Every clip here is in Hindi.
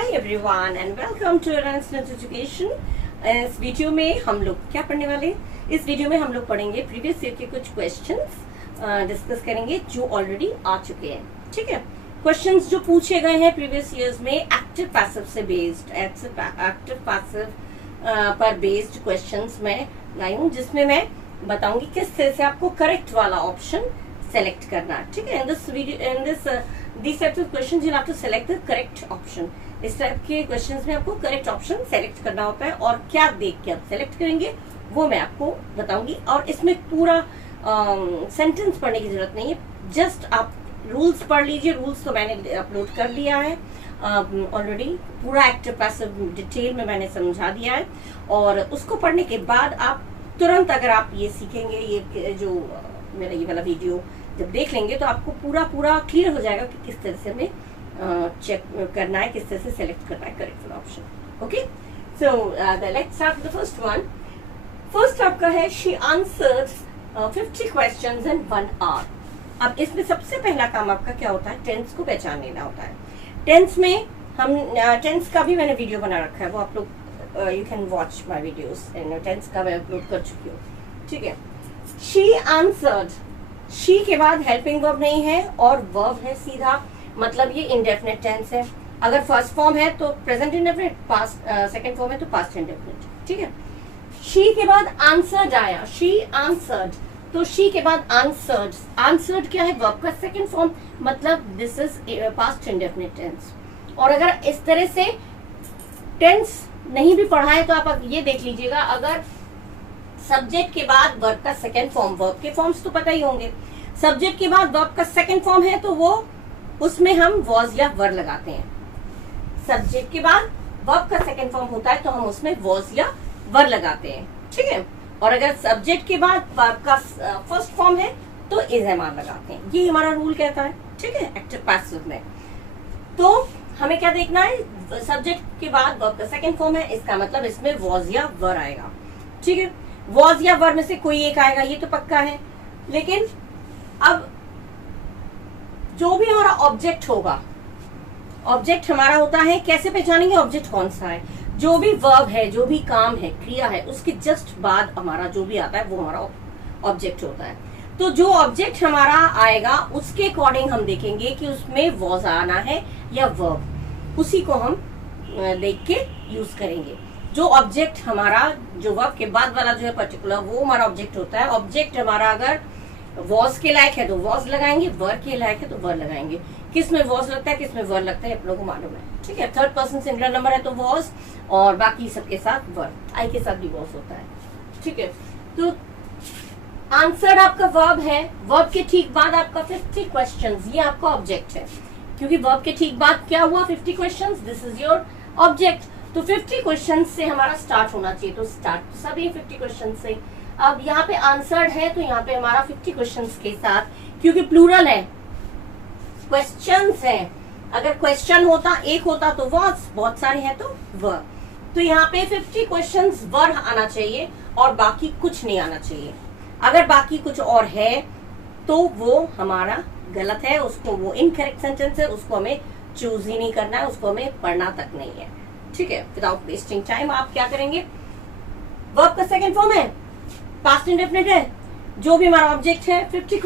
Hi everyone and welcome to advanced education. इस वीडियो में हम लोग क्या पढ़ने वाले हैं? इस वीडियो में हम लोग पढ़ेंगे प्रीवियस ईयर के कुछ क्वेश्चंस डिस्कस करेंगे जो ऑलरेडी आ चुके हैं। ठीक है, क्वेश्चंस जो पूछे गए हैं प्रीवियस ईयर्स में एक्टिव पैसिव से बेस्ड, एक्टिव पैसिव पर बेस्ड क्वेश्चंस मैं लाई हूँ, जिसमें मैं बताऊंगी किस तरह से आपको करेक्ट वाला ऑप्शन सेलेक्ट करना है। ठीक है, in this video in this these types of questions you'll have to select the correct option। इस टाइप के क्वेश्चंस में आपको करेक्ट ऑप्शन सेलेक्ट करना होता है और क्या देख के आप सेलेक्ट करेंगे वो मैं आपको बताऊंगी। और इसमें पूरा सेंटेंस पढ़ने की जरूरत नहीं है, जस्ट आप रूल्स पढ़ लीजिए। रूल्स तो मैंने अपलोड कर दिया है ऑलरेडी, पूरा एक्टिव पैसिव डिटेल में मैंने समझा दिया है। और उसको पढ़ने के बाद आप तुरंत अगर आप ये सीखेंगे, ये जो मेरा ये वाला वीडियो जब देख लेंगे तो आपको पूरा क्लियर हो जाएगा कि किस तरह से हमें चेक करना है, किस तरह से सेलेक्ट करना है correct option. Okay, so let's start with the first one. First आपका है she answers 50 questions in 1 hour। अब इसमें सबसे पहला काम आपका क्या होता है? टेंस को पहचान लेना होता है। टेंस में हम टेंस का भी मैंने वीडियो बना रखा है, वो आप लोग you can watch my videos. Tense का मैं अपलोड कर चुकी हूँ। ठीक है, शी आंसर्ड, शी के बाद हेल्पिंग वर्ब नहीं है और वर्ब है सीधा, मतलब ये इंडेफिनिट टेंस है। अगर फर्स्ट फॉर्म है तो present indefinite, past second form है तो पास्ट इंडेफिनिट। ठीक है, शी के बाद आंसर्ड आया, शी आंसर्ड, तो शी के बाद आंसर्ड, आंसर्ड क्या है? वर्ब का सेकंड फॉर्म, मतलब this is past indefinite tense. और अगर इस तरह से टेंस नहीं भी पढ़ा है तो आप ये देख लीजिएगा, अगर सब्जेक्ट के बाद वर्ब का सेकंड फॉर्म, वर्ब के फॉर्म्स तो पता ही होंगे, सब्जेक्ट के बाद वर्ब का सेकंड फॉर्म है तो वो उसमें हम वॉज या वर लगाते हैं। सब्जेक्ट के बाद वर्ब का सेकंड फॉर्म होता है तो हम उसमें वॉज या वर लगाते हैं। ठीक है, और अगर सब्जेक्ट के बाद वर्ब का फर्स्ट फॉर्म है तो इज एम आर लगाते हैं। ये हमारा रूल कहता है। ठीक है, एक्टिव पैसिव में तो हमें क्या देखना है? सब्जेक्ट के बाद वर्ब का सेकंड फॉर्म है, इसका मतलब इसमें वॉज या वर आएगा। ठीक है, वॉज या वर में से कोई एक आएगा, ये तो पक्का है। लेकिन अब जो भी हमारा ऑब्जेक्ट होगा, ऑब्जेक्ट हमारा होता है, कैसे पहचानेंगे ऑब्जेक्ट कौन सा है? जो भी वर्ब है, जो भी काम है, क्रिया है, उसके जस्ट बाद हमारा जो भी आता है वो हमारा ऑब्जेक्ट होता है। तो जो ऑब्जेक्ट हमारा आएगा उसके अकॉर्डिंग हम देखेंगे कि उसमें वॉज आना है या वर्ब, उसी को हम देख के यूज करेंगे। जो ऑब्जेक्ट हमारा, जो वर्ब के बाद वाला जो है पर्टिकुलर, वो हमारा ऑब्जेक्ट होता है। ऑब्जेक्ट हमारा अगर वॉज के लायक है तो वॉज लगाएंगे, वर के लायक है तो वर लगाएंगे। किस में वॉज लगता है, किस में वर लगता है, आप लोगों को मालूम है। ठीक है, थर्ड पर्सन सिंगुलर नंबर है तो वॉज, और बाकी सबके साथ वर, आई के साथ भी वॉज होता है। ठीक है, तो आंसर आपका वर्ब है, वर्ब के ठीक बाद आपका 50 क्वेश्चंस, ये आपका ऑब्जेक्ट है। क्योंकि वर्ब के ठीक बाद क्या हुआ? 50 questions, this is your object. तो 50 क्वेश्चन से हमारा स्टार्ट होना चाहिए, तो स्टार्ट सभी 50 क्वेश्चन से। अब यहाँ पे आंसर्ड है तो यहाँ पे हमारा 50 क्वेश्चंस के साथ, क्योंकि प्लूरल है, क्वेश्चंस है। अगर क्वेश्चन होता, एक होता तो वॉज, बहुत सारे हैं तो वर। तो यहाँ पे 50 क्वेश्चंस वर आना चाहिए और बाकी कुछ नहीं आना चाहिए। अगर बाकी कुछ और है तो वो हमारा गलत है, उसको वो इनकरेक्ट सेंटेंस है, उसको हमें चूज ही नहीं करना है, उसको हमें पढ़ना तक नहीं है। ठीक है, विदाउट वेस्टिंग टाइम आप क्या करेंगे? वर्ब का सेकंड फॉर्म है, पास्ट इंडेफिनिट है, जो भी हमारा ऑब्जेक्ट है, 50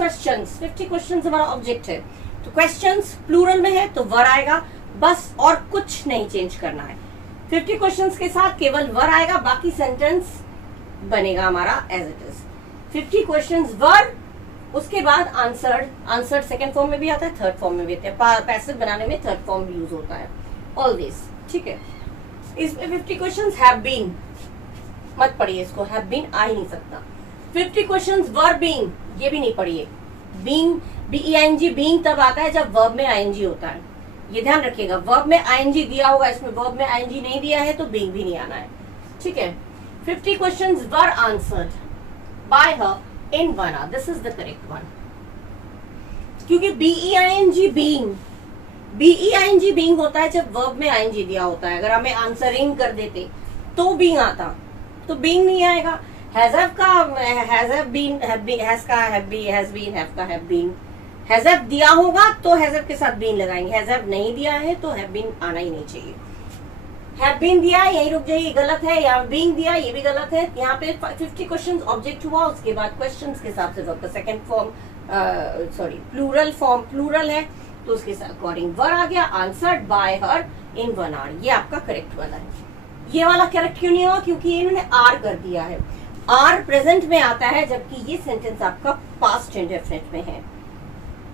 क्वेश्चंस हमारा ऑब्जेक्ट है, तो क्वेश्चंस प्लूरल में है तो वर आएगा, बस, और कुछ नहीं चेंज करना है। 50 क्वेश्चंस के साथ केवल वर आएगा, बाकी सेंटेंस बनेगा हमारा as it is. 50 questions were, उसके बाद आंसर्ड सेकंड फॉर्म में भी आता है, थर्ड फॉर्म में भी आता है। पैसिव बनाने में थर्ड फॉर्म यूज होता है ऑलवेज। ठीक है, इसमें 50 क्वेश्चंस हैव बीन मत पढ़िए, इसको हैव बीन आ ही नहीं सकता। 50 क्वेश्चंस वर बीइंग, ये भी नहीं पढ़िए। बीइंग, बीईएनजी, बीइंग तब आता है जब वर्ब में आईएनजी होता है, ये ध्यान रखिएगा। वर्ब में आईएनजी दिया होगा, इसमें वर्ब में आईएनजी नहीं दिया है तो बीइंग भी नहीं आना है। ठीक है, 50 questions were answered by her in 1 hour, this is the correct one. क्योंकि बीईएनजी बीइंग, बीईएनजी बीइंग होता है जब वर्ब में आईएनजी दिया होता है। अगर हमें आंसरिंग कर देते तो बीइंग आता, तो बीइंग नहीं आएगा। हैज हैव का हैज हैव बीन, हैज का have been, has been, have का हैव बीन, हैज हैव दिया होगा तो हैज हैव के साथ बीन लगाएंगे, हैज हैव नहीं दिया है तो हैव बीन आना ही नहीं चाहिए। हैव बीन दिया है, यही रुक जाइए, गलत है। यहाँ बीइंग दिया, ये भी गलत है। यहाँ पे 50 क्वेश्चन ऑब्जेक्ट हुआ, उसके बाद क्वेश्चन के हिसाब से वर्ब का second form, sorry plural form, plural है तो उसके अकॉर्डिंग वर आ गया। Answered by her in 1 hour, ये आपका करेक्ट वाला है। ये वाला करेक्ट क्यों नहीं हुआ? क्योंकि इन्होंने आर कर दिया है। आर प्रेजेंट में आता है, जबकि ये सेंटेंस आपका पास्ट इंडेफिनिट में है।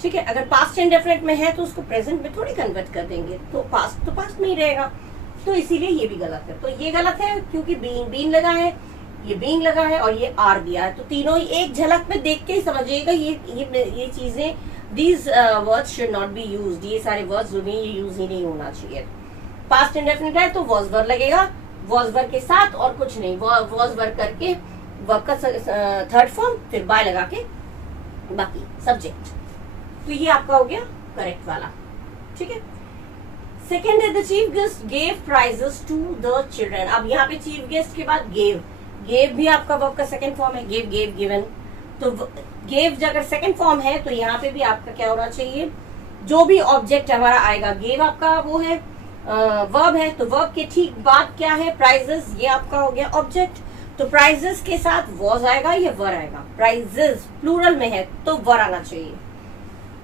ठीक है, अगर पास्ट इंडेफिनिट में है तो उसको प्रेजेंट में थोड़ी कन्वर्ट कर देंगे, तो पास्ट में ही रहेगा। तो इसीलिए ये भी गलत है। तो ये गलत है क्योंकि बीइंग लगा है, ये बीइंग लगा है और ये आर दिया है। तो तीनों ही एक झलक में देख के ही समझिएगा ये चीजें, these words should not be used, ये सारे वर्ड्स जो भी यूज ही नहीं होना चाहिए। पास्ट इंडेफिनिट है तो वॉज वर्ब लगेगा, वॉज वर्ब के साथ और कुछ नहीं, वॉज वर्ब करके वर्ब का थर्ड फॉर्म, फिर बाय लगा के बाकी सब्जेक्ट। तो ये आपका हो गया करेक्ट वाला। ठीक है, सेकेंड है the chief guest gave prizes to the children. अब यहाँ पे चीफ गेस्ट के बाद गेव भी आपका वर्ब का सेकंड फॉर्म है, गेव गिवन। तो गेव अगर सेकंड फॉर्म है तो यहाँ पे भी आपका क्या होना चाहिए, जो भी ऑब्जेक्ट हमारा आएगा, गेव आपका वो है वर्ब है, तो वर्ब के ठीक बाद क्या है, प्राइजेस, ये आपका हो गया ऑब्जेक्ट। तो प्राइजेस के साथ वॉज आएगा या वर आएगा, प्राइजेस प्लूरल में है तो वर आना चाहिए।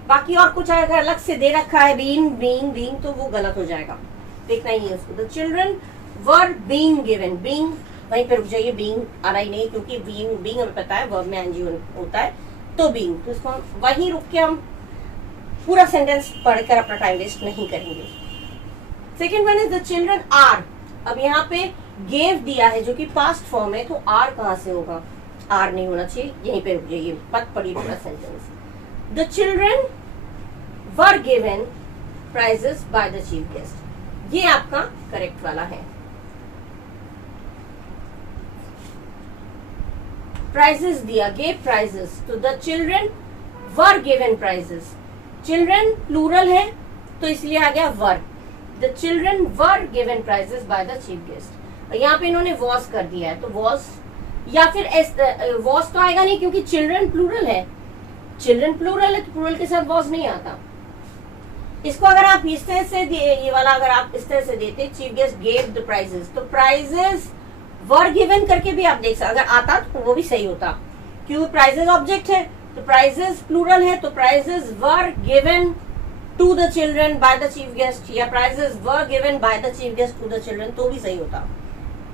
बाकी और कुछ अगर अलग से दे रखा है बीइंग तो वो गलत हो जाएगा, देखना ही है उसको। The children were being given, being वहीं पे रुक जाइए, बीइंग आना ही नहीं क्योंकि बीइंग हमें पता है वर्ब में एनजी होता है, तो बीइंग, तो इसको वहीं रुक के हम पूरा सेंटेंस पढ़कर अपना टाइम वेस्ट नहीं करेंगे। Second one is the children are. अब यहाँ पे गेव दिया है जो कि पास्ट फॉर्म है, तो आर कहाँ से होगा, आर नहीं होना चाहिए, यहीं पे रुक जाइए, पढ़ पढ़िए पूरा sentence. The children were given prizes by the chief guest. ये आपका करेक्ट वाला है। Prizes दिया, gave prizes, तो the children were given prizes. Children plural है तो इसलिए आ गया were. The children were given prizes by the chief guest. यहाँ पे इन्होंने was कर दिया है, तो was या फिर was तो आएगा नहीं क्योंकि children plural है, चिल्ड्रन प्लूरल है तो प्लूरल के साथ वॉज नहीं आता। इसको अगर आप इस तरह से ये वाला अगर आप इस तरह से देते, chief guest gave the prizes, तो प्राइजेस वर गिवन करके भी आप देख सकते, अगर आता तो वो भी सही होता, क्योंकि प्राइजेस ऑब्जेक्ट है तो प्राइजेस प्लूरल है, तो prizes were given to the children by the chief guest, या prizes were given by the chief guest to the children, तो भी सही होता।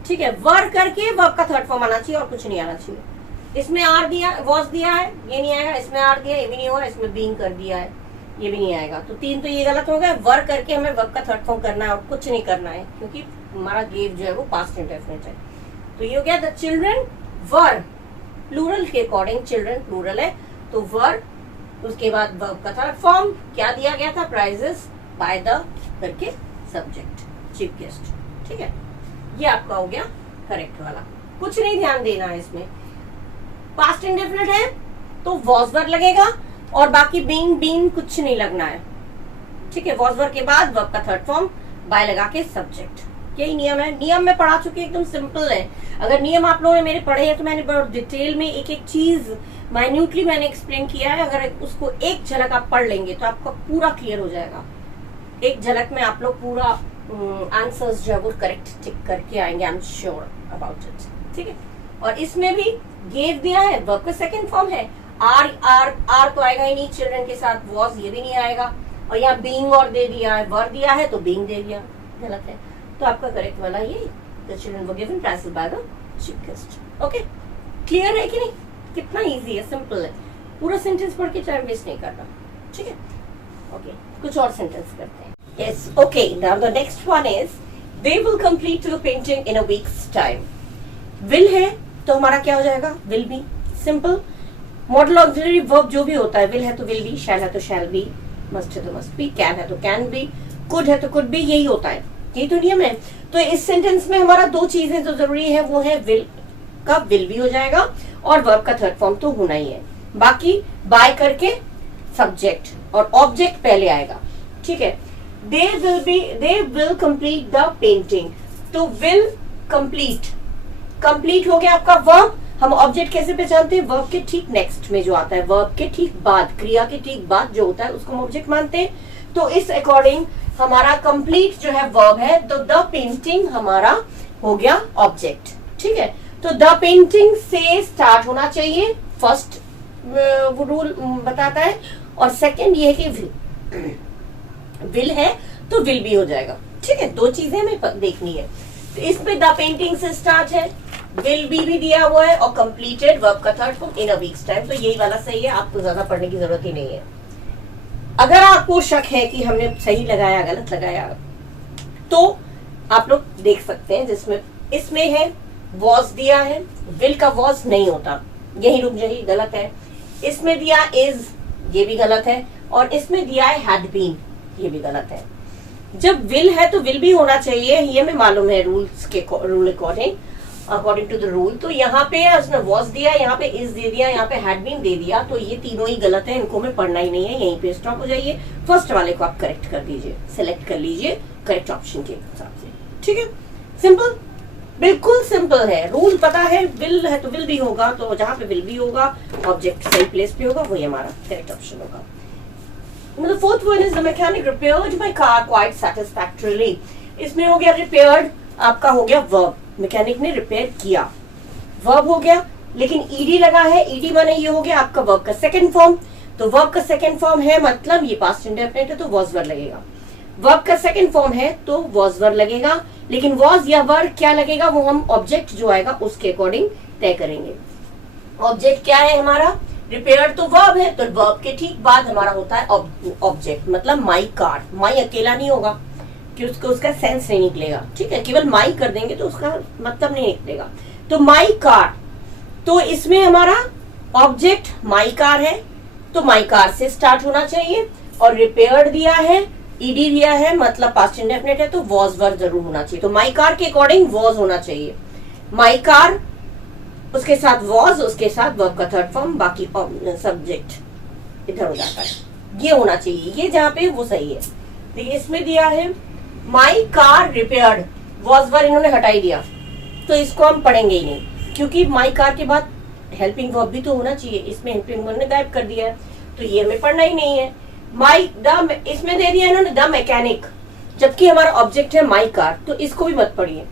ठीक है, वर करके वर्ब का थर्ड फॉर्म आना चाहिए और कुछ नहीं आना चाहिए। इसमें आर दिया, वॉज दिया है, ये नहीं आएगा, इसमें आर दिया, ये भी नहीं होगा, इसमें बीइंग कर दिया है, ये भी नहीं आएगा। तो तीन तो ये गलत हो गया। वर करके हमें वर्ब का थर्ड फॉर्म करना है और कुछ नहीं करना है क्योंकि हमारा गेव जो है वो पास्ट इंडेफिनिट है। तो ये हो गया द चिल्ड्रन वर, प्लूरल के अकॉर्डिंग चिल्ड्रन प्लूरल है तो वर, उसके बाद वर्ब का थर्ड फॉर्म क्या दिया गया था, प्राइजेस बाय द करके सब्जेक्ट चीफ गेस्ट। ठीक है, ये आपका हो गया करेक्ट वाला, कुछ नहीं ध्यान देना है इसमें। पास्ट इंडेफिनिट है तो वॉज वर्ब लगेगा और बाकी बीइंग कुछ नहीं लगना है। ठीक है, वॉज वर्ब के बाद वर्ब का थर्ड फॉर्म बाय लगा के सब्जेक्ट, यही नियम है। नियम में पढ़ा चुके, एकदम सिंपल है। अगर नियम आप लोगों ने मेरे पढ़े हैं तो मैंने बहुत डिटेल में एक एक चीज माइन्यूटली मैंने एक्सप्लेन किया है। अगर उसको एक झलक आप पढ़ लेंगे तो आपका पूरा क्लियर हो जाएगा। एक झलक में आप लोग पूरा आंसर्स जो है वो करेक्ट टिक करके आएंगे, I am sure about it. ठीक है, और इसमें भी गेव दिया है, वर्ब का सेकंड फॉर्म है, आर तो आएगा ही नहीं, चिल्ड्रन के साथ वॉज ये भी नहीं आएगा, और यहाँ बीइंग और दे दिया है, वर्ब दिया है तो बीइंग दे दिया, गलत है। तो आपका करेक्ट वाला ये the children were given prizes by the chief guest. Okay, clear है कि नहीं? कितना इजी है, सिंपल है, पूरा सेंटेंस पढ़ के टाइम वेस्ट नहीं करना। ठीक है, ओके, कुछ और सेंटेंस करते हैं। Yes, okay, now the next one is they will complete the painting in a weeks time. Will है तो हमारा क्या हो जाएगा, will be, simple. Model auxiliary verb जो भी होता है, विल है तो विल बी, शैल है तो शैल बी, मस्ट है तो मस्ट बी, कैन है तो कैन बी, कुड है तो कुड बी, यही होता है, यही तो नियम है। तो इस सेंटेंस में हमारा दो चीजें जो जरूरी है वो है विल का विल भी हो जाएगा और वर्ब का थर्ड फॉर्म तो होना ही है। बाकी बाय करके सब्जेक्ट और ऑब्जेक्ट पहले आएगा। ठीक है, they will complete the painting, तो विल कंप्लीट हो गया आपका वर्ब। हम ऑब्जेक्ट कैसे पहचानते हैं, वर्ब के ठीक नेक्स्ट में जो आता है, वर्ब के ठीक बाद, क्रिया के ठीक बाद जो होता है उसको हम ऑब्जेक्ट मानते हैं। तो इस अकॉर्डिंग हमारा कंप्लीट जो है वर्ब है, तो द पेंटिंग हमारा हो गया ऑब्जेक्ट। ठीक है, तो द पेंटिंग से स्टार्ट होना चाहिए, फर्स्ट वो रूल बताता है। और सेकंड ये है कि विल है तो विल भी हो जाएगा। ठीक है, दो चीजें हमें देखनी है। तो इसमें द पेंटिंग से स्टार्ट है, विल भी दिया हुआ है, और कंप्लीटेड वर्ब का थर्ड फॉर्म इन अ वीक्स टाइम। तो यही वाला सही है, आपको ज्यादा पढ़ने की जरूरत ही नहीं है। अगर आपको शक है कि हमने सही लगाया गलत लगाया, तो आप लोग देख सकते हैं, जिसमें इसमें है वॉज दिया है, विल का वॉज नहीं होता, यही रुक जाइए, गलत है। इसमें दिया इज, ये भी गलत है, और इसमें दिया है हैड बीन, ये भी गलत है। जब विल है तो विल भी होना चाहिए, ये हमें मालूम है रूल्स के rule according to the rule. तो यहाँ पे उसने वॉज दिया, यहाँ पे इज दे दिया, यहाँ पे हैड बीन दे दिया, तो ये तीनों ही गलत है, इनको हमें पढ़ना ही नहीं है, यहीं पे स्टॉप हो जाइए। फर्स्ट वाले को आप करेक्ट कर दीजिए, सिलेक्ट कर लीजिए करेक्ट ऑप्शन के हिसाब से। ठीक है, सिंपल, बिल्कुल सिंपल है, रूल पता है। विल है तो विल भी होगा, तो जहां पे विल भी होगा ऑब्जेक्ट सही प्लेस पे होगा, वही हमारा करेक्ट ऑप्शन होगा। The fourth one is the mechanic repaired my car quite satisfactorily. इसमें हो गया repaired, आपका हो गया verb, मैकेनिक ने रिपेयर किया, वर्ब हो गया। लेकिन ईडी लगा है, ईडी माने ये हो गया आपका वर्ब का सेकंड फॉर्म। तो वर्ब का सेकंड फॉर्म है, मतलब ये पास्ट इंडेफिनिट है, तो वॉज वर लगेगा। वर्ब का सेकंड फॉर्म है तो वॉज वर लगेगा, लेकिन वॉज या वर क्या लगेगा वो हम ऑब्जेक्ट जो आएगा उसके अकॉर्डिंग तय करेंगे। ऑब्जेक्ट क्या है हमारा, रिपेयर तो वर्ब है, तो वर्ब के ठीक बाद हमारा होता है ऑब्जेक्ट, मतलब माई कार। माई अकेला नहीं होगा कि उसका सेंस नहीं निकलेगा। ठीक है, केवल माई कर देंगे तो उसका मतलब नहीं निकलेगा। तो माई कार, तो इसमें हमारा ऑब्जेक्ट माई कार है, तो माई कार से स्टार्ट होना चाहिए। और रिपेयर्ड दिया है, ईडी दिया है, मतलब पास्ट इंडेफिनिट है, तो वॉज वर्ब जरूर होना चाहिए। तो माई कार के अकॉर्डिंग वॉज होना चाहिए, माई कार उसके साथ वॉज, उसके साथ वर्ब का थर्ड फॉर्म, बाकी सब्जेक्ट इधर हो जाता है, ये होना चाहिए, ये जहाँ पे वो सही है। तो इसमें दिया है my car repaired, was were इन्होंने हटाई दिया, तो इसको हम पढ़ेंगे ही नहीं, क्योंकि माई कार के बाद हेल्पिंग वर्ब भी तो होना चाहिए, इसमें हेल्पिंग वर्ब ने गायब कर दिया है, तो ये हमें पढ़ना ही नहीं है। माई द, इसमें दे दिया इन्होंने द मैकेनिक, जबकि हमारा ऑब्जेक्ट है माई कार, तो इसको भी मत पढ़िए।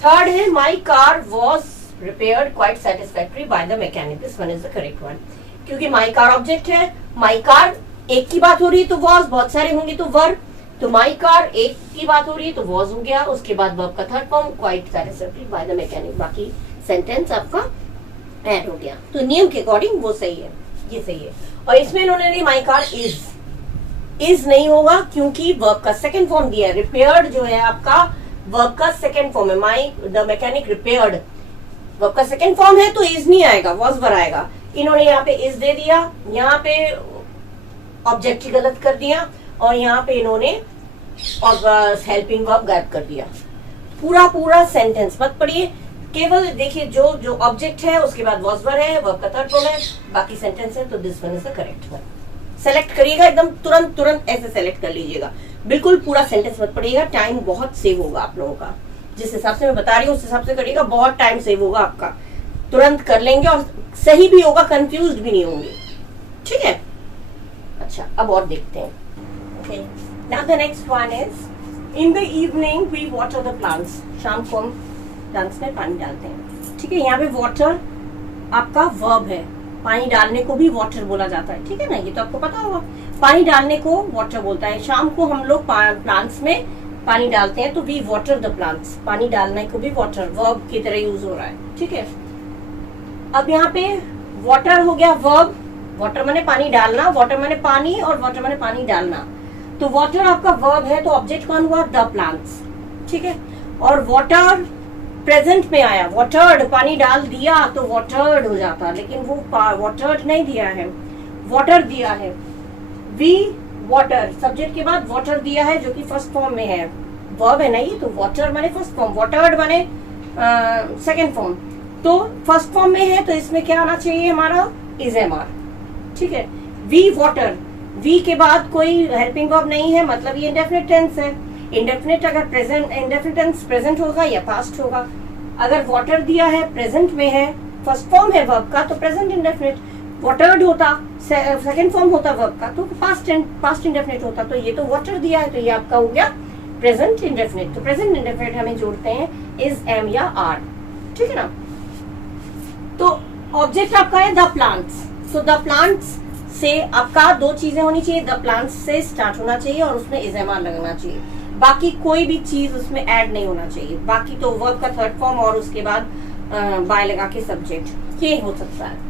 थर्ड है my car was repaired quite satisfactory by the mechanic, this one is the correct one, क्योंकि my car ऑब्जेक्ट है, my car एक की बात हो रही है तो was, बहुत सारे होंगे तो were, तो my car एक की बात हो रही है तो was हो गया, उसके बाद verb का third form quite satisfactory by the mechanic, बाकी सेंटेंस आपका ऐड हो गया। तो नियम के अकॉर्डिंग वो सही है, ये सही है। और इसमें इन्होंने नहीं my car is नहीं होगा, क्योंकि verb का सेकेंड फॉर्म दिया है। repaired जो है आपका verb का सेकेंड फॉर्म है, my the mechanic repaired, verb का सेकंड फॉर्म है तो इज नहीं आएगा, वॉज वर आएगा। इन्होंने यहाँ पे इज दे दिया, यहाँ पे ऑब्जेक्ट ही गलत कर दिया, और यहाँ पे इन्होंने हेल्पिंग वर्ब गायब कर दिया। पूरा पूरा सेंटेंस मत पढ़िए, केवल देखिए जो जो ऑब्जेक्ट है उसके बाद वॉज वर है, वर्ब का थर्ड फॉर्म है, बाकी सेंटेंस है, तो this one is the correct one. Select करिएगा एकदम तुरंत ऐसे सेलेक्ट कर लीजिएगा, बिल्कुल पूरा सेंटेंस मत पढ़िएगा, टाइम बहुत सेव होगा आप लोगों का। जिस हिसाब से मैं बता रही हूँ उस हिसाब से करिएगा, बहुत टाइम सेव होगा आपका, तुरंत कर लेंगे और सही भी होगा, कंफ्यूज भी नहीं होंगे। ठीक है, अच्छा अब और देखते हैं। Okay, now the next one is in the evening we water the plants, शाम को हम प्लांट्स में पानी डालते हैं। ठीक है, यहाँ पे वाटर आपका वर्ब है, पानी डालने को भी वाटर बोला जाता है। ठीक है ना, ये तो आपको पता होगा, पानी डालने को वाटर बोलता है। शाम को हम लोग प्लांट्स में पानी डालते हैं, तो वी वाटर द प्लांट्स, पानी डालने को भी वाटर वर्ब की तरह यूज हो रहा है। ठीक है, अब यहाँ पे वाटर हो गया वर्ब, वाटर माने पानी डालना, वाटर माने पानी और वाटर माने पानी डालना, तो वाटर आपका वर्ब है, तो ऑब्जेक्ट कौन हुआ, द प्लांट्स। ठीक है, और वाटर प्रेजेंट में आया, वाटर्ड पानी डाल दिया तो वाटर्ड हो जाता, लेकिन वो वाटर्ड नहीं दिया है, वाटर दिया है। वी वाटर सब्जेक्ट के बाद वाटर दिया है, जो कि फर्स्ट फॉर्म में है, वर्ब है ना ये, तो वाटर माने फर्स्ट फॉर्म, वाटर्ड माने सेकंड फॉर्म, तो फर्स्ट फॉर्म में है, तो इसमें क्या आना चाहिए हमारा, इज एम आर। ठीक है, वी वाटर, वी के बाद कोई हेल्पिंग वर्ब नहीं है, मतलब ये इंडेफिनिट टेंस है। इंडेफिनिट अगर प्रेजेंट, इंडेफिनिट टेंस प्रेजेंट होगा या पास्ट होगा। अगर वाटर दिया है प्रेजेंट में है, फर्स्ट फॉर्म है वर्ब का, तो प्रेजेंट इंडेफिनिट, वाटर्ड होता सेकंड फॉर्म होता वर्ब का तो पास्ट इंडेफिनिट होता, तो ये तो वाटर दिया है तो ये आपका हो गया प्रेजेंट इंडेफिनिट। तो प्रेजेंट इंडेफिनिट हमें जोड़ते हैं इज, एम या आर, ठीक है ना। तो ऑब्जेक्ट आपका है the plants, so the plants से आपका दो चीजें होनी चाहिए, द प्लांट्स से स्टार्ट होना चाहिए और उसमें इज एम आर लगना चाहिए, बाकी कोई भी चीज उसमें ऐड नहीं होना चाहिए। बाकी तो वर्ब का थर्ड फॉर्म और उसके बाद बाय लगा के सब्जेक्ट, ये हो सकता है।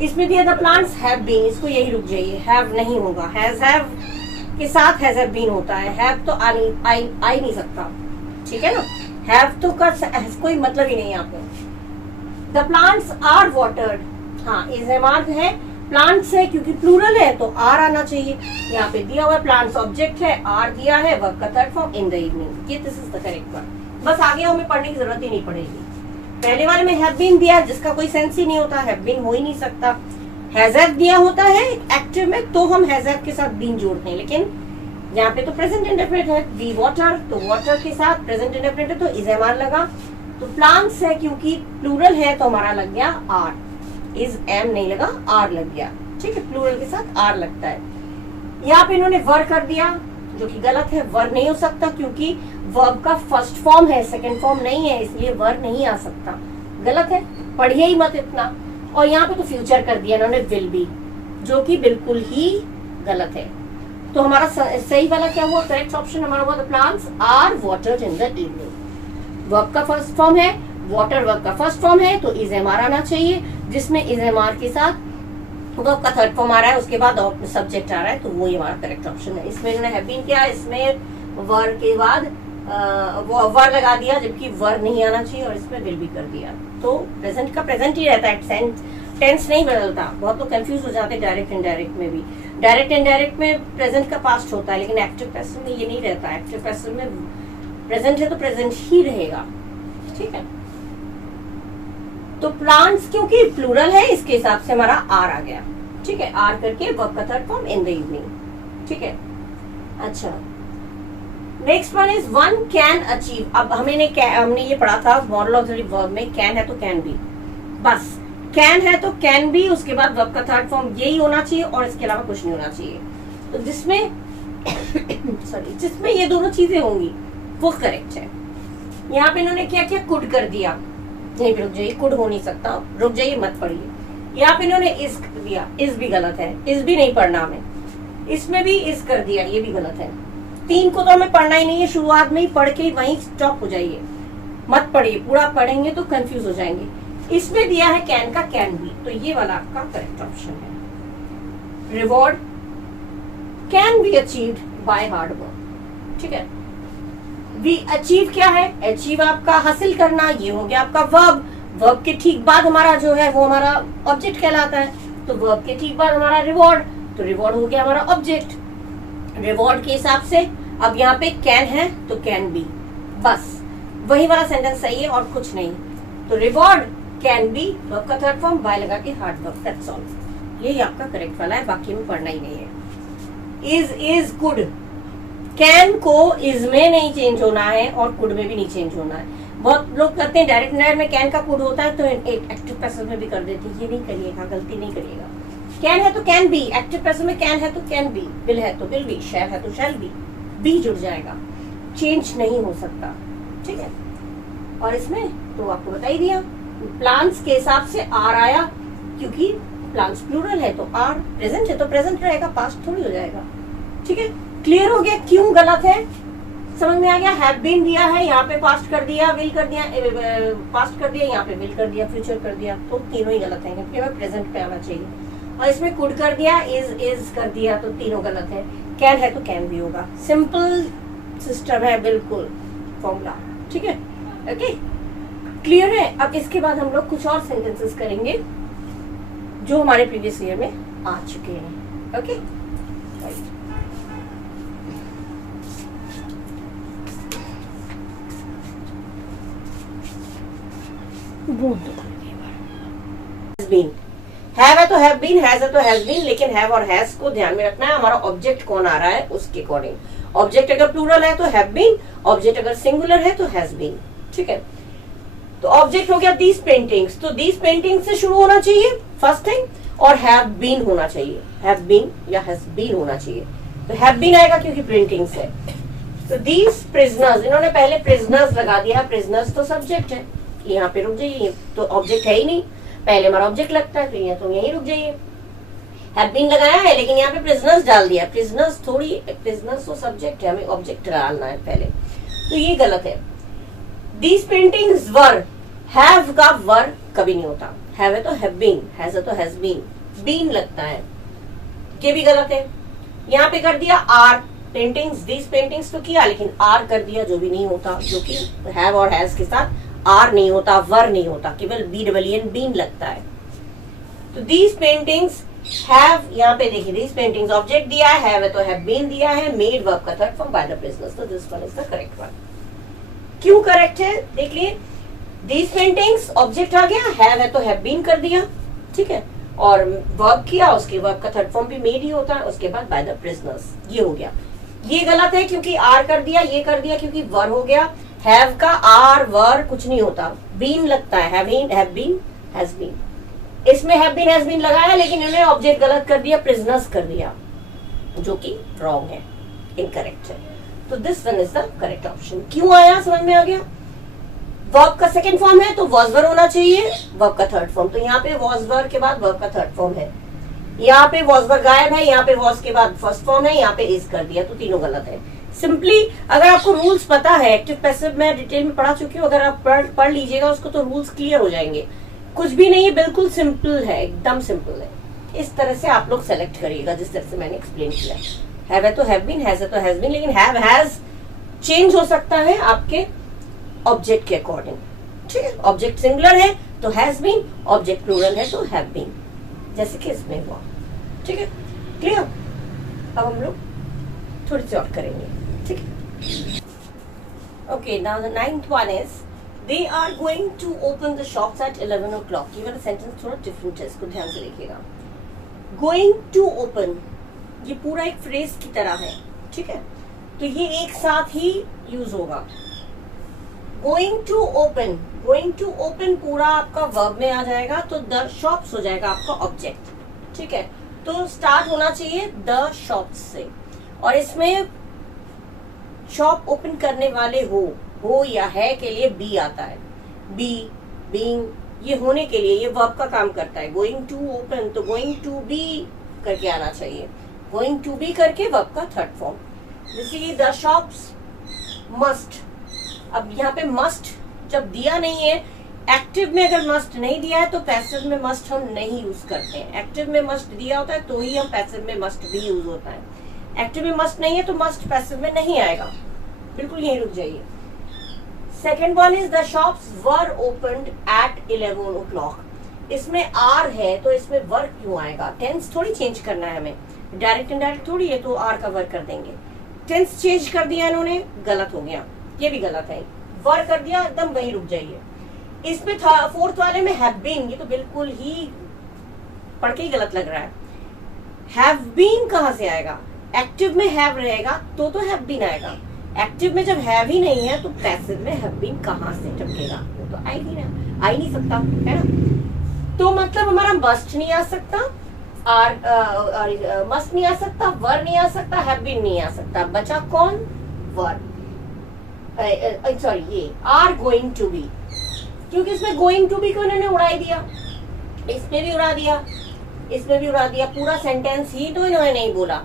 इसमें दिया द प्लांट्स हैव बीन, इसको यही रुक जाइए, हैव नहीं होगा, हैज हैव के साथ हैज हैव बीन होता है, हैव तो आ नहीं सकता, ठीक है ना। हैव तो का कोई मतलब ही नहीं यहाँ पे। द प्लांट्स आर वाटर्ड, हाँ इज एम आर है, प्लांट्स है क्योंकि प्लूरल है तो आर आना चाहिए। यहाँ पे दिया हुआ प्लांट्स ऑब्जेक्ट है, आर दिया है, वर्ब का third form in the evening, ये this is the correct one. बस आगे हमें पढ़ने की जरूरत ही नहीं पड़ेगी। पहले वाले में हैव बीन दिया जिसका कोई सेंस ही नहीं होता, हैव बीन हो ही नहीं सकता। हैज हैव दिया होता है एक्टिव में तो हम हैज हैव के साथ बीन जोड़ते हैं, लेकिन यहाँ पे तो प्रेजेंट इंडेफिनिट है, वी वाटर, तो वाटर के साथ प्रेजेंट इंडेफिनिट है तो इज एम आर लगा। तो प्लांट्स है क्योंकि प्लूरल है तो हमारा लग गया आर, इज एम नहीं लगा, आर लग गया, ठीक है, प्लूरल के साथ आर लगता है। यहाँ पे इन्होंने वर कर दिया जो कि गलत है, वर नहीं हो सकता क्योंकि वर्ब का फर्स्ट फॉर्म है, सेकंड फॉर्म नहीं है, इसलिए वर नहीं आ सकता, गलत है, पढ़िए ही मत इतना। और यहाँ पे तो फ्यूचर कर दिया इन्होंने विल बी, जो कि बिल्कुल ही गलत है। तो हमारा सही वाला क्या हुआ, करेक्ट ऑप्शन हमारा हुआ the plants are watered in the evening. Verb का फर्स्ट फॉर्म है, वाटर वर्ब का फर्स्ट फॉर्म है तो इज एम आर आना चाहिए, जिसमें इज एम आर के साथ वर्ब का थर्ड फॉर्म आ रहा है, उसके बाद सब्जेक्ट आ रहा है, तो वो हमारा करेक्ट ऑप्शन है। इसमें इन्होंने हैव बीन किया, इसमें वर के बाद वर लगा दिया जबकि वर नहीं आना चाहिए, और इसमें विल भी कर दिया। तो प्रेजेंट का प्रेजेंट ही रहता है, टेंस नहीं बदलता। बहुत लोग कंफ्यूज हो जाते हैं डायरेक्ट इनडायरेक्ट में भी। डायरेक्ट इनडायरेक्ट में प्रेजेंट का पास्ट होता है, लेकिन एक्टिव पैसिव में ये नहीं रहता। एक्टिव पैसिव में प्रेजेंट है तो प्रेजेंट ही रहेगा, ठीक है। तो प्लांट्स क्योंकि प्लूरल है इसके हिसाब से हमारा आर आ गया, ठीक है, आर करके वर्ब का third form in the evening, ठीक है। अच्छा, next one is one can achieve. अब हमने ये पढ़ा था मॉडल ऑक्सिलरी वर्ब में, कैन है तो कैन बी, बस कैन है तो कैन बी, उसके बाद वर्ब का थर्ड फॉर्म यही होना चाहिए और इसके अलावा कुछ नहीं होना चाहिए। तो जिसमें सॉरी जिसमें ये दोनों चीजें होंगी वो करेक्ट है। यहाँ पे इन्होंने क्या किया, कुड कर दिया, नहीं रुक जाइए, कुड हो नहीं सकता, रुक जाइए मत पढ़िए। यहाँ पे इन्होंने इज कर दिया, इज भी गलत है, इज भी नहीं पढ़ना हमें। इसमें भी इज कर दिया, ये भी गलत है। तीन को तो हमें पढ़ना ही नहीं है, शुरुआत में ही पढ़ के वहीं स्टॉप हो जाइए, मत पढ़िए, पूरा पढ़ेंगे तो कंफ्यूज हो जाएंगे। इसमें दिया है कैन का कैन भी, तो ये वाला आपका करेक्ट ऑप्शन है। Reward can be achieved by hard work, ठीक है। वी अचीव क्या है, अचीव आपका हासिल करना, ये हो गया आपका वर्ब। वर्ब के ठीक बाद हमारा जो है वो हमारा ऑब्जेक्ट कहलाता है, तो वर्ब के ठीक बाद हमारा रिवॉर्ड, तो रिवॉर्ड हो गया हमारा ऑब्जेक्ट। रिवॉर्ड के हिसाब से अब यहाँ पे कैन है तो कैन बी, बस वही वाला सेंटेंस सही है और कुछ नहीं। तो रिवॉर्ड कैन बी, वर्ब का थर्ड फॉर्म बाय लगा के हार्ड वर्क, दैट्स ऑल। यही आपका करेक्ट वाला है, बाकी में पढ़ना ही नहीं है। इज गुड, कैन को इज में नहीं चेंज होना है और कुड में भी नहीं चेंज होना है। बहुत लोग करते हैं डायरेक्ट इनडायरेक्ट में कैन का कुड होता है तो एक एक्टिव पैसिव में भी कर देते हैं, ये नहीं करिएगा, गलती नहीं करिएगा। कैन है तो कैन बी, एक्टिव पैसिव में कैन है तो कैन बी, विल है तो विल बी, शैल है तो शैल बी जुड़ जाएगा, चेंज नहीं हो सकता, ठीक है। और इसमें तो आपको बता ही दिया, प्लांट्स के हिसाब से आर आया क्योंकि प्लांट्स प्लूरल है तो आर, प्रेजेंट है तो प्रेजेंट रहेगा, पास्ट थोड़ी हो जाएगा, ठीक है। क्लियर हो गया क्यों गलत है, समझ में आ गया। हैव बीन दिया है, यहाँ पे पास्ट कर दिया, विल कर दिया, पास्ट कर दिया, यहाँ पे विल कर दिया, फ्यूचर कर दिया, तो तीनों ही गलत है क्योंकि हमें प्रेजेंट पे आना चाहिए। और इसमें कुड कर दिया, इज कर दिया, तो तीनों गलत है। कैन है तो कैन भी होगा, सिंपल सिस्टम है, बिल्कुल फॉर्मूला, ठीक है, ओके क्लियर है। अब इसके बाद हम लोग कुछ और सेंटेंसेस करेंगे जो हमारे प्रीवियस ईयर में आ चुके हैं, ओके राइट। हैव है तो हैव बीन, हैज है तो हैज बीन, लेकिन हैव और हैज को ध्यान में रखना है, हमारा ऑब्जेक्ट कौन आ रहा है उसके अकॉर्डिंग। ऑब्जेक्ट अगर प्लूरल है तो हैव बीन, ऑब्जेक्ट अगर सिंगुलर है तो हैज बीन, ठीक है। तो ऑब्जेक्ट हो गया दीज पेंटिंग्स, तो दीज पेंटिंग्स से शुरू होना चाहिए फर्स्ट थिंग, और हैव बीन होना चाहिए, हैव बीन या हैज बीन होना चाहिए। तो हैव बीन आएगा क्योंकि प्रिंटिंग से। तो दीज प्रिजनर्स, इन्होंने पहले प्रिजनर्स लगा दिया, प्रिजनर्स तो सब्जेक्ट है, यहाँ पे रुक जाइए, तो ऑब्जेक्ट है ही नहीं, पहले हमारा ऑब्जेक्ट लगता है, तो यहाँ तो यहीं रुक जाइए। हैव बीन लगाया है लेकिन यहाँ पे प्रिजनर्स डाल दिया, प्रिजनर्स थोड़ी, प्रिजनर्स तो सब्जेक्ट है, हमें ऑब्जेक्ट डालना है पहले, तो ये गलत है। दीज पेंटिंग्स वर, हैव का वर कभी नहीं होता, हैव है तो हैव बीन, हैज है तो हैज बीन, बीन लगता है, ये भी गलत है। यहाँ पे कर दिया आर, पेंटिंग्स, दीज पेंटिंग्स तो किया लेकिन आर कर दिया, जो भी नहीं होता, जो कि हैव और हैज के साथ आर नहीं होता, वर नहीं होता, केवल बी डबल एन बीन लगता है। तो दीज पेंटिंग्स हैव, यहाँ पे देखिए दीज पेंटिंग्स ऑब्जेक्ट दिया है, हैव है तो हैव बीन दिया है, मेड वर्ब का third form by the prisoners, तो this one is the correct one. क्यों करेक्ट है देख लिए, दीज पेंटिंग्स ऑब्जेक्ट आ गया, हैव है तो हैव बीन कर दिया, ठीक है, और वर्ब किया, उसके वर्ब का थर्ड फॉर्म भी मेड ही होता है, उसके बाद बाय द प्रिजनर्स, ये हो गया। ये गलत है क्योंकि आर कर दिया, ये कर दिया क्योंकि वर हो गया, हैव का आर वर कुछ नहीं होता, बीन लगता है, हैव बीन, हैज बीन, इसमें हैव बीन हैज बीन लगाया लेकिन इन्होंने ऑब्जेक्ट गलत कर दिया, प्रिजनर्स कर दिया, जो कि रॉन्ग है, इनकरेक्ट है। तो this one is the correct option. क्यों आया समझ में आ गया, वर्ब का सेकंड फॉर्म है तो वॉज वर होना चाहिए, वर्ब का थर्ड फॉर्म, तो यहाँ पे वॉज वर के बाद वर्ब का थर्ड फॉर्म है, यहाँ पे वॉज वर गायब है, यहाँ पे वॉज के बाद फर्स्ट फॉर्म है, यहाँ पे इज कर दिया, तो तीनों गलत है। सिंपली अगर आपको रूल्स पता है, एक्टिव पैसिव में डिटेल में पढ़ा चुकी हूँ, अगर आप पढ़ लीजिएगा उसको तो रूल्स क्लियर हो जाएंगे, कुछ भी नहीं है, बिल्कुल सिंपल है, एकदम सिंपल है। इस तरह से आप लोग सेलेक्ट करिएगा जिस तरह से मैंने एक्सप्लेन किया। हैव है तो हैव बीन, हैज है तो हैज बीन, लेकिन हैव हैज चेंज हो सकता है आपके ऑब्जेक्ट के अकॉर्डिंग, ठीक है, ऑब्जेक्ट सिंगुलर है तो हैज बीन, ऑब्जेक्ट प्लूरल है तो हैव बीन, जैसे कि इसमें हुआ, ठीक है, क्लियर। अब हम लोग थोड़ी सी और करेंगे, ठीक है। Okay, now the 9th one is they are going to open the shops at 11 o'clock। ये वाला सेंटेंस थोड़ा डिफरेंट है, इसको ध्यान से देखिएगा। गोइंग टू ओपन, ये पूरा एक फ्रेज की तरह है, ठीक है, तो ये एक साथ ही यूज होगा। Going to open, going to open पूरा आपका वर्ब में आ जाएगा, तो द शॉप्स हो जाएगा आपका ऑब्जेक्ट, ठीक है, तो स्टार्ट होना चाहिए द शॉप्स से, और इसमें शॉप ओपन करने वाले हो या है के लिए बी आता है, बी, बीइंग, ये होने के लिए, ये वर्ब का काम करता है। गोइंग टू ओपन तो गोइंग टू बी करके आना चाहिए, गोइंग टू बी करके वर्ब का थर्ड फॉर्म, जैसे द शॉप्स मस्ट। अब यहाँ पे मस्ट जब दिया नहीं है, एक्टिव में अगर मस्ट नहीं दिया है तो पैसिव में मस्ट हम नहीं यूज करते हैं, एक्टिव में मस्ट दिया होता है तो ही हम पैसिव में मस्ट भी यूज होता है, एक्टिव में मस्ट नहीं है तो मस्ट पैसिव में नहीं आएगा, बिल्कुल यहीं रुक जाइए। Second one is the shops were opened at 11 o'clock। इसमें आर है तो इसमें वर क्यों आएगा, टेंस थोड़ी चेंज करना है हमें, डायरेक्ट इनडायरेक्ट थोड़ी है तो आर का वर कर देंगे, टेंस चेंज कर दिया इन्होंने, गलत हो गया, ये भी गलत है, वर कर दिया, एकदम वहीं रुक जाइए। इसमें फोर्थ वाले में हैव बीन, ये तो बिल्कुल ही पढ़ के ही गलत लग रहा है, हैव बीन कहां से आएगा, एक्टिव में हैव रहेगा तो हैव बीन आएगा, एक्टिव में जब हैव ही नहीं है तो पैसिव में हैव बीन कहां से टपकेगा, वो तो आ ही नहीं सकता, है ना। तो मतलब हमारा मस्ट नहीं आ सकता, मस्ट नहीं आ सकता, वर नहीं आ सकता, हैव बीन नहीं आ सकता, बचा कौन, वर, सॉरी ये आर गोइंग टू बी, क्योंकि इसमें गोइंग टू बी को इन्होंने उड़ा दिया, इसमें भी उड़ा दिया, इसमें भी उड़ा दिया, पूरा सेंटेंस ही तो इन्होंने नहीं बोला,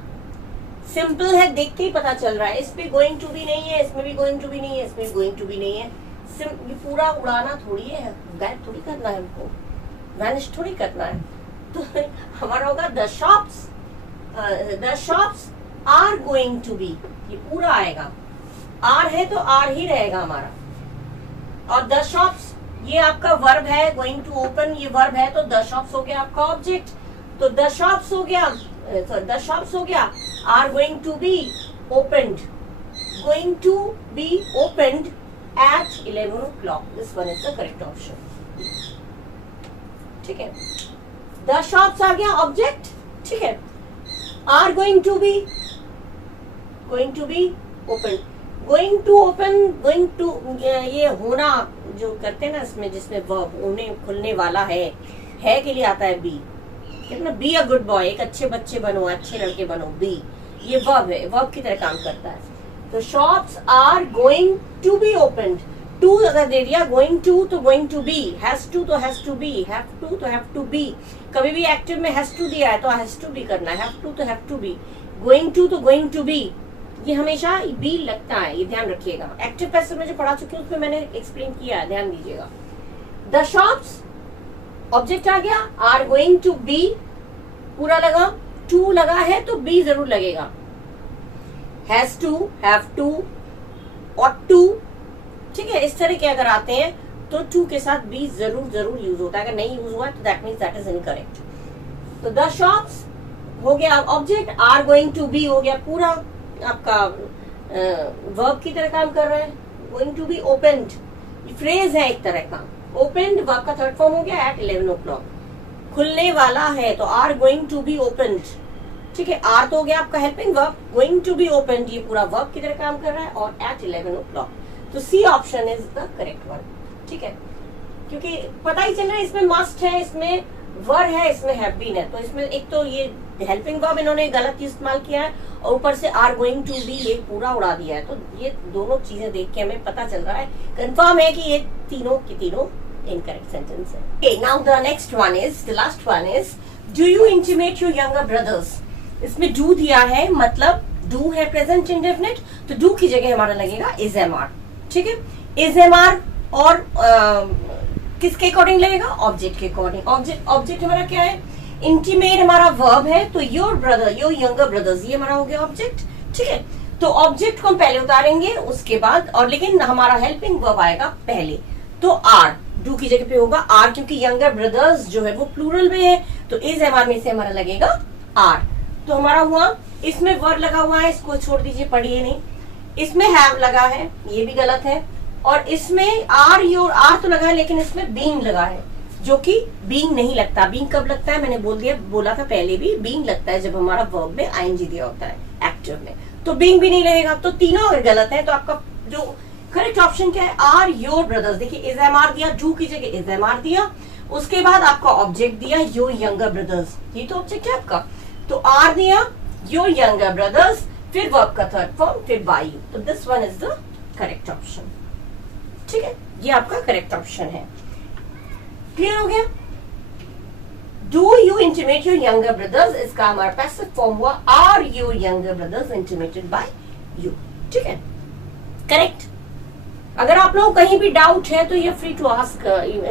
सिंपल है, देख के ही पता चल रहा है, इस पे गोइंग टू बी नहीं है, इसमें भी गोइंग टू बी नहीं है, इसमें भी गोइंग टू बी नहीं है, ये पूरा उड़ाना थोड़ी है, गायब थोड़ी करना है हमको, वैनिश थोड़ी करना है, तो हमारा होगा the shops are going to be, ये पूरा आएगा, आर है तो आर ही रहेगा हमारा, और द शॉप्स ये आपका वर्ब है, गोइंग टू ओपन ये वर्ब है, तो द शॉप्स हो गया आपका ऑब्जेक्ट, तो द शॉप्स हो गया, द शॉप्स हो गया, are going to be opened, going to be opened at 11 o'clock, this one is the correct option, ठीक है। द शॉप्स आ गया ऑब्जेक्ट, ठीक है, are going to be open, going to open, going to ये होना जो करते हैं ना इसमें, जिसमें वर्ब होने खुलने वाला है के लिए आता है बी, कहते ना बी अ गुड बॉय, एक अच्छे बच्चे बनो, अच्छे लड़के बनो, बी ये वर्ब है, वर्ब की तरह काम करता है। तो shops are going to be opened, to अगर दे दिया, गोइंग टू तो going to be, has to तो has to be, have to तो हैव टू बी, कभी भी एक्टिव में हैज टू दिया है तो हैज टू बी करना है, हैव टू तो have to be, going to तो गोइंग टू बी, ये हमेशा बी लगता है, ये ध्यान रखिएगा। एक्टिव पैसिव में जो पढ़ा चुकी हूँ उसमें मैंने एक्सप्लेन किया है, ध्यान दीजिएगा। द शॉप्स ऑब्जेक्ट आ गया, आर गोइंग टू बी पूरा लगा, टू लगा है तो बी जरूर लगेगा, has to, have to, ought to, ठीक है। इस तरह के अगर आते हैं तो टू के साथ बी जरूर जरूर यूज होता है, अगर नहीं यूज हुआ तो that means that is incorrect. तो द शॉप्स हो गया object, are going to be हो गया पूरा आपका वर्ब की तरह काम कर रहा है, गोइंग टू बी ओपन्ड, ये फ्रेज है एक तरह का, ओपन्ड वर्ब का थर्ड फॉर्म हो गया, एट 11 o'clock खुलने वाला है, तो are going to be opened, ठीक है। आर तो हो गया आपका helping verb, going to be opened ये पूरा वर्ब की तरह काम कर रहा है, और एट 11 o'clock, तो C option is the correct one, ठीक है। क्योंकि पता ही चल रहा है इसमें मस्ट है, इसमें वर है, इसमें हैव बीन है, तो इसमें एक तो ये हेल्पिंग वर्ब इन्होंने गलत इस्तेमाल किया है, और ऊपर से आर गोइंग टू बी ये पूरा उड़ा दिया है, तो ये दोनों चीजें देख के हमें पता चल रहा है, कंफर्म है कि ये तीनों की तीनों इनकरेक्ट सेंटेंस है। Okay, now the next one is, the last one is, do you intimate your younger brothers? इसमें do दिया है, मतलब do है प्रेजेंट इंडेफिनिट, तो do की जगह हमारा लगेगा is mr, ठीक है। is mr और किसके अकॉर्डिंग लगेगा, ऑब्जेक्ट के अकॉर्डिंग। ऑब्जेक्ट हमारा क्या है, इंटीमेट हमारा वर्ब है, तो your brother, your younger brothers, ये हमारा हो गया ऑब्जेक्ट, ठीक है। तो ऑब्जेक्ट को हम पहले उतारेंगे उसके बाद, और लेकिन हमारा हेल्पिंग वर्ब आएगा पहले, तो आर डू की जगह पे होगा आर, क्योंकि यंगर ब्रदर्स जो है वो प्लूरल में है, तो इज एमआर में से हमारा लगेगा आर। तो हमारा हुआ, इसमें वर्ब लगा हुआ है, इसको छोड़ दीजिए, पढ़िए नहीं। इसमें हैव लगा है, ये भी गलत है, और इसमें आर योर, आर तो लगा है लेकिन इसमें बीइंग लगा है, जो कि बीइंग नहीं लगता। बीइंग कब लगता है, मैंने बोला था पहले भी, बीइंग लगता है जब हमारा वर्ब में आईएनजी दिया होता है एक्टिव में, तो बीइंग भी नहीं लगेगा। तो तीनों अगर गलत है तो आपका जो करेक्ट ऑप्शन क्या है, आर योर ब्रदर्स। देखिए इज एमआर दिया, डू की जगह इज एमआर दिया, उसके बाद आपका ऑब्जेक्ट दिया योर यंगर ब्रदर्स, ये तो ऑब्जेक्ट है आपका, तो आर दिया योर यंगर ब्रदर्स, फिर वर्ब का थर्ड फॉर्म, फिर बाय यू, तो this one is the correct option, ठीक है। ये आपका करेक्ट ऑप्शन है। क्लियर हो गया। Do you intimate your younger brothers, इसका हमारा पैसिव फॉर्म हुआ are your younger brothers intimated by you, ठीक है, करेक्ट। अगर आप लोगों को कहीं भी डाउट है तो ये free to ask,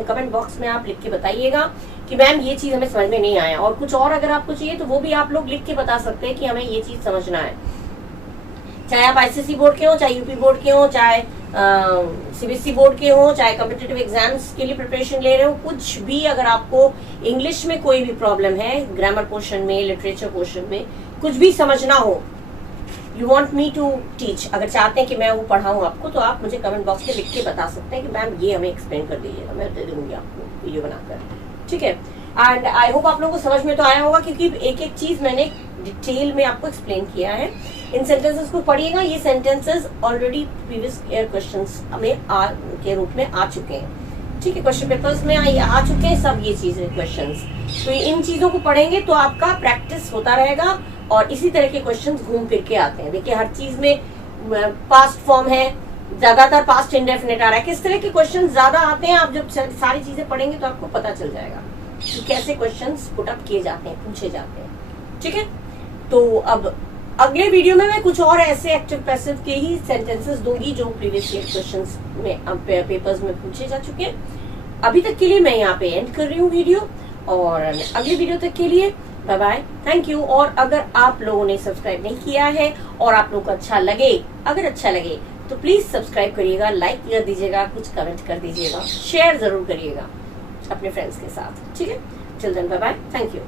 comment box में आप लिख के बताइएगा कि मैम ये चीज हमें समझ में नहीं आया, और कुछ और अगर आपको चाहिए तो वो भी आप लोग लिख के बता सकते हैं कि हमें ये चीज समझना है। चाहे आप आईसीएसई बोर्ड के हो, चाहे यूपी बोर्ड के हो, चाहे सीबीएसई बोर्ड के हो, चाहे कॉम्पिटिटिव एग्जाम्स के लिए प्रिपरेशन ले रहे हो, कुछ भी अगर आपको इंग्लिश में कोई भी प्रॉब्लम है, ग्रामर पोर्शन में, लिटरेचर पोर्शन में कुछ भी समझना हो, you want me to teach, अगर चाहते हैं कि मैं वो पढ़ाऊँ आपको, तो आप मुझे कमेंट बॉक्स में लिख के बता सकते हैं कि मैम ये हमें एक्सप्लेन कर दीजिएगा, मैं दे दूंगी आपको वीडियो बनाकर, ठीक है। एंड आई होप आप लोगों को समझ में तो आया होगा, क्योंकि एक एक चीज मैंने डिटेल में आपको एक्सप्लेन किया है। इन सेंटेंसेस को पढ़िएगा, ये sentences already previous year questions में के रूप में आ चुके हैं, ठीक है, क्वेश्चन पेपर्स में आ चुके हैं सब ये चीजें, क्वेश्चंस। तो इन चीजों को पढ़ेंगे तो आपका प्रैक्टिस होता रहेगा, और इसी तरह के क्वेश्चंस घूम फिर के आते हैं। देखिए हर चीज में पास्ट फॉर्म है, ज्यादातर पास्ट इंडेफिनिट आ रहा है, किस तरह के क्वेश्चन ज्यादा आते हैं, आप जब सारी चीजें पढ़ेंगे तो आपको पता चल जाएगा कि कैसे क्वेश्चंस पुट अप किए जाते हैं, पूछे जाते हैं, ठीक है। तो अब अगले वीडियो में मैं कुछ और ऐसे एक्टिव पैसिव के ही सेंटेंसेस दूंगी जो प्रीवियस ईयर क्वेश्चंस में पेपर्स में पूछे जा चुके हैं। अभी तक के लिए मैं यहाँ पे एंड कर रही हूँ वीडियो, और अगली वीडियो तक के लिए बाय बाय, थैंक यू। और अगर आप लोगों ने सब्सक्राइब नहीं किया है और आप लोगों को अच्छा लगे, अगर अच्छा लगे तो प्लीज सब्सक्राइब करिएगा, लाइक कर दीजिएगा, कुछ कमेंट कर दीजिएगा, शेयर जरूर करिएगा अपने फ्रेंड्स के साथ, ठीक है। Till then bye bye, thank you.